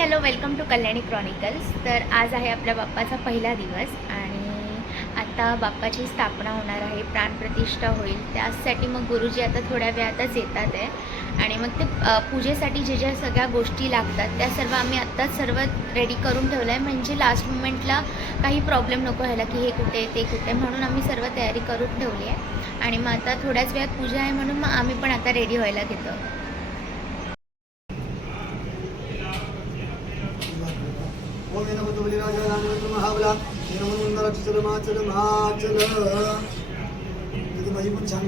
Hello welcome to Kalyani chronicles. तर आज आहे आपल्या बाप्पाचा पहिला दिवस आणि आता बाप्पाची स्थापना होणार आहे प्राणप्रतिष्ठा होईल. त्यासाठी मग गुरुजी आता थोड्या वेळातच येतात आहे. आणि मग ते पूजेसाठी जे ज्या सगळ्या गोष्टी लागतात त्या सर्व आम्ही आत्ताच सर्व रेडी करून ठेवलं आहे म्हणजे लास्ट मुमेंटला काही प्रॉब्लेम नको व्हायला की हे कुठे ते कुठे म्हणून आम्ही सर्व तयारी करून ठेवली आहे. आणि मग आता थोड्याच वेळात पूजा आहे म्हणून मग आम्ही पण आता रेडी व्हायला घेतो ओम नमो तुमली राजा राम नमो महाबला मंदर चल मा चल मा चल माझी पण छान.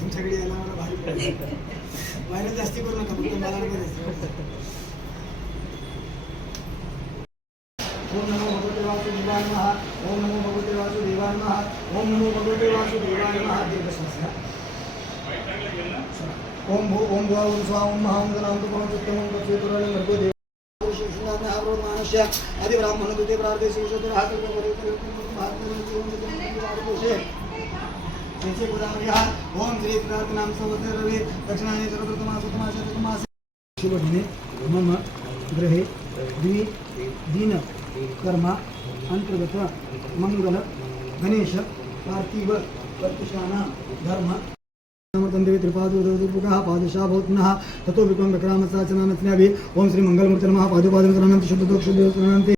तुमच्याकडे यायला मला भारी व्हायरल जास्ती करू नका फक्त मला नको ओम नमो भगवते वासुदेवाय महा ओम नमो भगवते वासुदेवाय महा ओम नमो भगवते वासुदेवाय नमः दीर्घश्वास ओम भू ओम भुवा ओम स्वा ओम महा ओम गणाम तो पवन चित्तम ओम तत्वे पुराणे मर्गो देव शिवनाथ आवरो मानस्य आदि ब्राह्मण तुते प्रार्थे शिवशोत्र हात वरे जैसे गोदावरी ओम श्री प्रार्थनाम सवते रवि दक्षिणाने मम गृहे द्वि दीन कर्मा अंतर्गत मंगल गणेश पार्थिव प्रतिष्ठाना धर्म। तंदेवी त्रिपादुर्पुकः पादशा भवत्नः ततो विक्रम विक्रामसाचनानस्याभिः ओम श्री मंगलमूर्ति नमः। पादुपादनकरणं शुद्धदोक्षुद्धोत्तरान्ते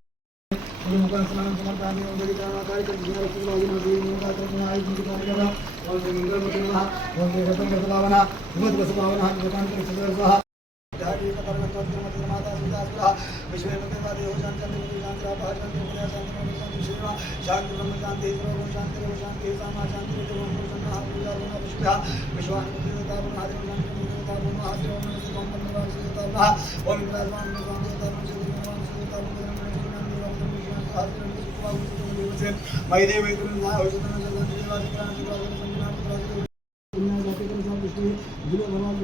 ओम श्री मंगलमूर्ति नमः। ओम श्री रतन रसभावना हिमत रसभावना రాజమండ్రి రాజమండ్రి రాజమండ్రి శివ శాంతిరమ శాంతి రమ శాంతి రమ శాంతి సామ శాంతి రమ శాంతి ఆత్మ రమ విశ్వ విశ్వానికి దేవతాము ఆదిమ శాంతి దేవతాము ఆదిమ శాంతి సంపన్న రాజి దేవతాము ఓం రాజమాన్ శాంతి దేవతాము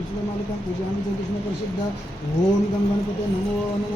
శివమాన్ దేవతాము ప్రసిద్ధ ఓం గంగణపతే నమో నమ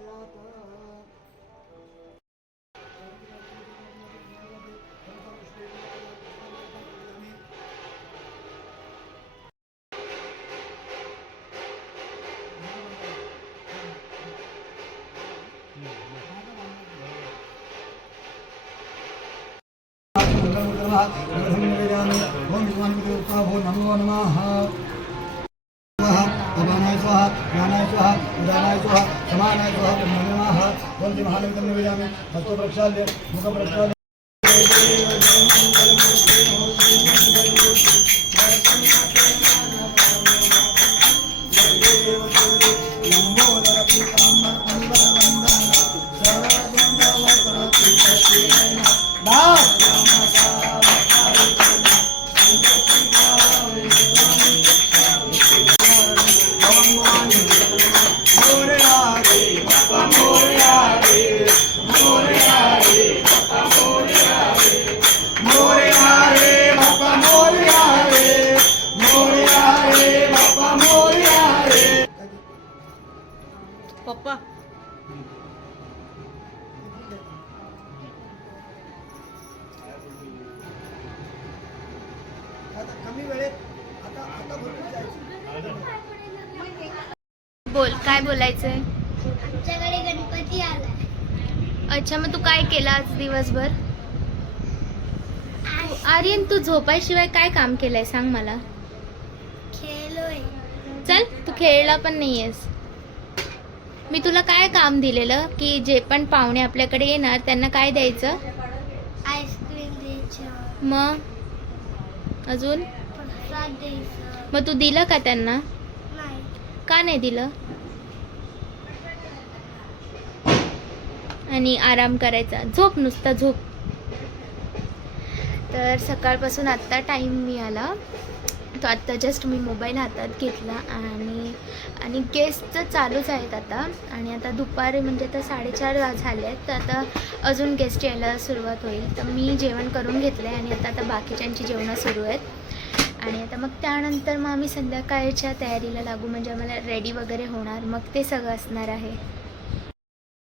नमो नमः स्वाहा अपानाय स्वाहा ज्ञानाय स्वाहा उदानाय स्वाहा समानाय स्वाहा ब्रह्मणे नमः। ओम श्री महालक्ष्मी निवेदयामि हस्तो प्रक्षाल्य मुख प्रक्षाल्य पप्पा बोलायचंय? आमच्याकडे गणपती आलाय. अच्छा मग तू काय केलं आज दिवसभर? आर्यन तू झोपायशिवाय काय काम केलंय? सांग मला. खेळलोय चल तू खेळला पण नाहीयेस. मी तुला काय काम दिलेलं? की जे पण पाहुणे आपल्याकडे येणार त्यांना काय द्यायचं? आईस्क्रीम द्यायचं. मग? अजून? मग तू दिलं का त्यांना? का नाही दिलं? आणि आराम करायचा. झोप नुसता झोप. तर सकाळपासून आत्ता टाईम मिळाला. तो आत्ता जस्ट मी मोबाईल हातात घेतला आणि आणि गेस्ट तर चालूच आहेत आता. आणि आता दुपारी म्हणजे आता साडेचार झाले आहेत तर आता अजून गेस्ट यायला सुरुवात होईल. तर मी जेवण करून घेतलं आहे आणि आता आता बाकीच्यांची जेवणं सुरू आहेत. आणि आता मग त्यानंतर मग आम्ही संध्याकाळच्या तयारीला लागू. म्हणजे आम्हाला रेडी वगैरे होणार. मग ते सगळं असणार आहे.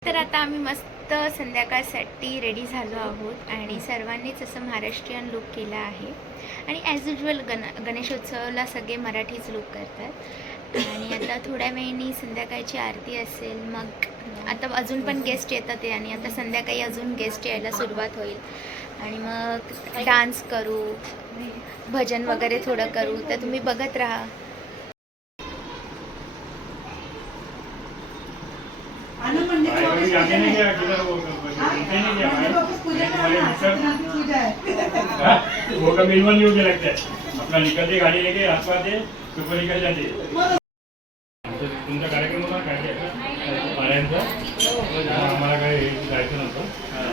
तर आता आम्ही मस्त संध्याकाळसाठी रेडी झालो आहोत आणि सर्वांनीच असं महाराष्ट्रीयन लुक केला आहे. आणि ॲज युजल गण गणेशोत्सवाला सगळे मराठीच लुक करतात. आणि आता थोड्या वेळाने संध्याकाळची आरती असेल मग आता अजून पण गेस्ट येतात आणि आता संध्याकाळी अजून गेस्ट यायला सुरुवात होईल. आणि मग डान्स करू भजन वगैरे थोडं करू तर तुम्ही बघत राहा. वो का मिलवन योग लगता है. अपना निकलते गाड़ी लेके आसपास दे सुपर निकल जाते तुमचा कार्यक्रम होता काय द्यायचा पाऱ्यांचा हा, आम्हाला काय जायचं नव्हतं हा.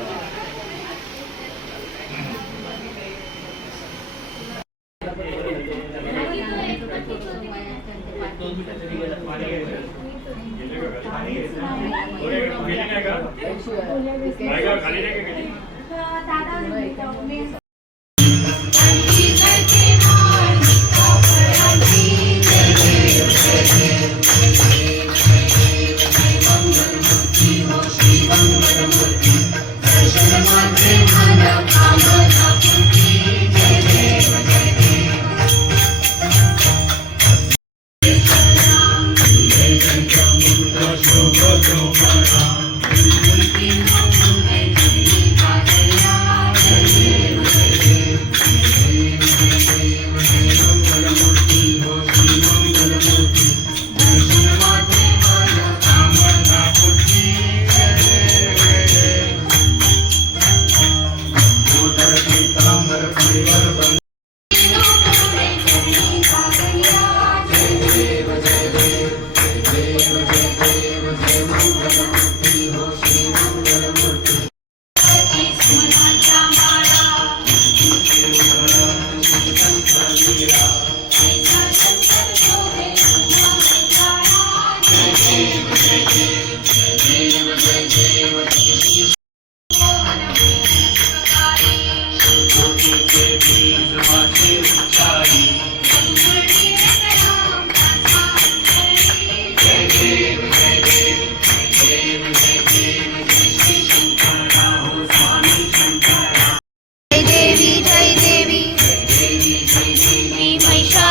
दादा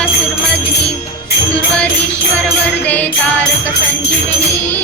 महिषासुरमर्दिनी सुरवरीश्वर वरदे तारक संजीवनी।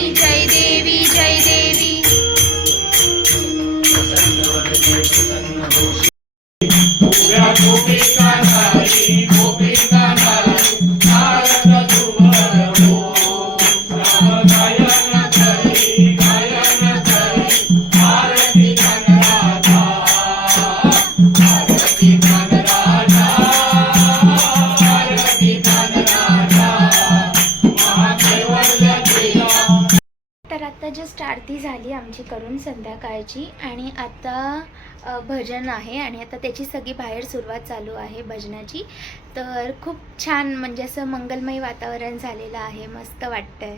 आमची करून संध्याकाळची आणि आता भजन आहे आणि आता त्याची सगळी बाहेर सुरुवात चालू आहे भजनाची. तर खूप छान म्हणजे असं मंगलमय वातावरण झालेलं आहे मस्त वाटतंय.